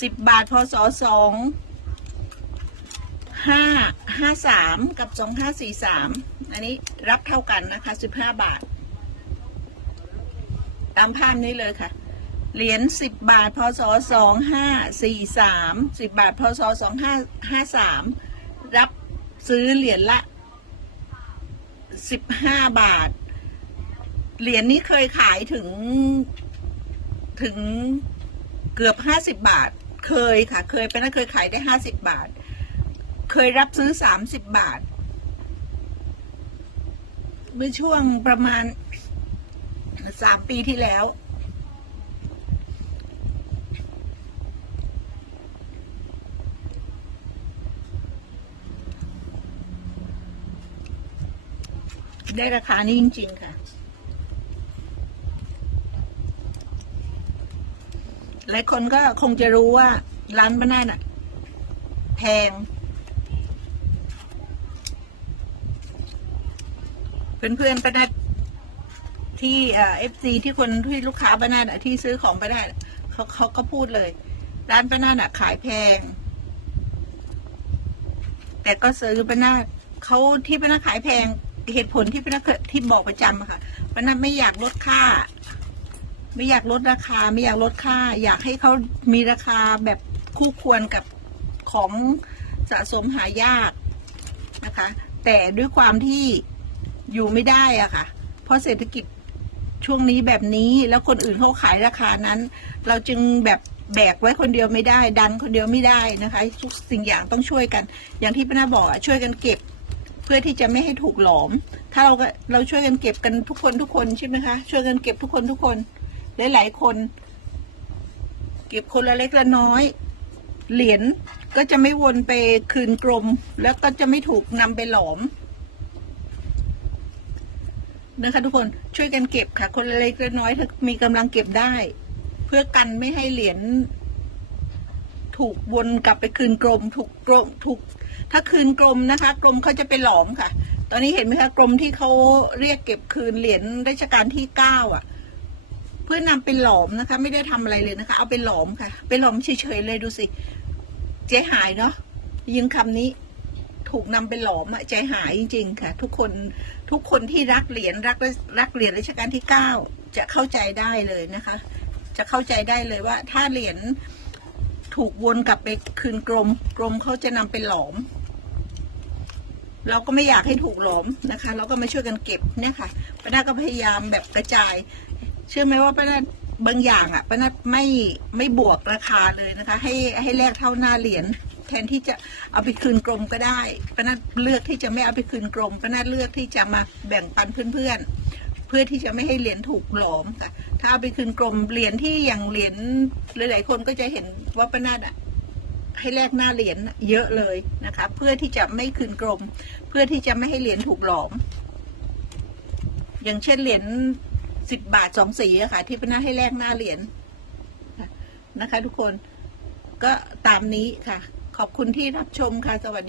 สิบบาทพศสองห้าห้าสามกับสองห้าสี่สามอันนี้รับเท่ากันนะคะสิบห้าบาท ตามภาพนี้เลยค่ะ เหรียญสิบบาทพศสองห้าสี่สามสิบบาทพศสองห้าห้าสามรับซื้อเหรียญละสิบห้าบาท เหรียญนี้เคยขายถึงถึงเกือบห้าสิบบาท เคยค่ะ เคยเป็นนักเคยขายได้ห้าสิบบาท เคยรับซื้อสามสิบบาท เมื่อช่วงประมาณสามปีที่แล้ว ได้ราคานี้จริง ๆ ค่ะ หลายคนก็คงจะรู้ว่า ร้านบ้านนาน่ะ แพง เพื่อนๆป้านาที่เอฟซีที่คนที่ลูกค้าป้านาน่ะ ที่ซื้อของป้านาน่ะเขาเขาก็พูดเลย ร้านป้านาน่ะ ขายแพง แต่ก็ซื้อป้านาเขาที่ป้านาขายแพงเหตุผลที่ป้านาเคยที่บอกประจำค่ะป้านาไม่อยากลดค่า ไม่อยากลดราคาไม่อยากลดค่า อยากให้เขามีราคาแบบคู่ควรกับของสะสมหายากนะคะ แต่ด้วยความที่อยู่ไม่ได้อะค่ะ เพราะเศรษฐกิจช่วงนี้แบบนี้แล้วคนอื่นเขาขายราคานั้น เราจึงแบบแบกไว้คนเดียวไม่ได้ ดันคนเดียวไม่ได้นะคะ ทุกสิ่งอย่างต้องช่วยกัน อย่างที่ป้าบอกช่วยกันเก็บ เพื่อที่จะไม่ให้ถูกหลอม ถ้าเราเราช่วยกันเก็บกันทุกคนทุกคนใช่ไหมคะช่วยกันเก็บทุกคนทุกคน หลายๆคน เก็บคนละเล็กละน้อย เหรียญก็จะไม่วนไปคืนกรมแล้วก็จะไม่ถูกนำไปหลอมนะคะทุกคนช่วยกันเก็บค่ะ คนละเล็กละน้อยถ้ามีกำลังเก็บได้ เพื่อกันไม่ให้เหรียญถูกวนกลับไปคืนกรมถูกกรมถูกถ้าคืนกรมนะคะกรมเขาจะไปหลอมค่ะ ตอนนี้เห็นไหมคะกรมที่เขาเรียกเก็บคืนเหรียญรัชกาลที่เก้าอะ พื่อนำไปหลอมนะคะ ไม่ได้ทำอะไรเลยนะคะ เอาไปหลอมค่ะไปหลอมเฉยๆเลยดูสิใจหายเนาะยิงคำนี้ถูกนำไปหลอมอะใจหายจริง ๆ ค่ะ ทุกคนทุกคนที่รักเหรียญรักรักเหรียญรัชกาลที่เก้าจะเข้าใจได้เลยนะคะ จะเข้าใจได้เลยว่า ถ้าเหรียญถูกวนกลับไปคืนกรมกรมเขาจะนำไปหลอม เราก็ไม่อยากให้ถูกหลอมนะคะ เราก็มาช่วยกันเก็บเนี่ยค่ะป้านาก็พยายามแบบกระจาย เชื่อไหมว่าป้านาบางอย่างอะป้านาไม่ไม่บวกราคาเลยนะคะ ให้ให้แลกเท่าหน้าเหรียญแทนที่จะเอาไปคืนกรมก็ได้ป้านาเลือกที่จะไม่เอาไปคืนกรมป้านาเลือกที่จะมาแบ่งปันเพื่อนๆ เพื่อที่จะไม่ให้เหรียญถูกหลอมค่ะ ถ้าเอาไปคืนกรมเหรียญที่อย่างเหรียญหลายๆคนก็จะเห็นว่าป้านาอะให้แลกหน้าเหรียญเยอะเลยนะคะ เพื่อที่จะไม่คืนกรม เพื่อที่จะไม่ให้เหรียญถูกหลอม อย่างเช่นเหรียญ สิบบาทสองสีอะค่ะที่เป็นหน้าให้แลกหน้าเหรียญนะคะ ทุกคนก็ตามนี้ค่ะ ขอบคุณที่รับชมค่ะ สวัสดี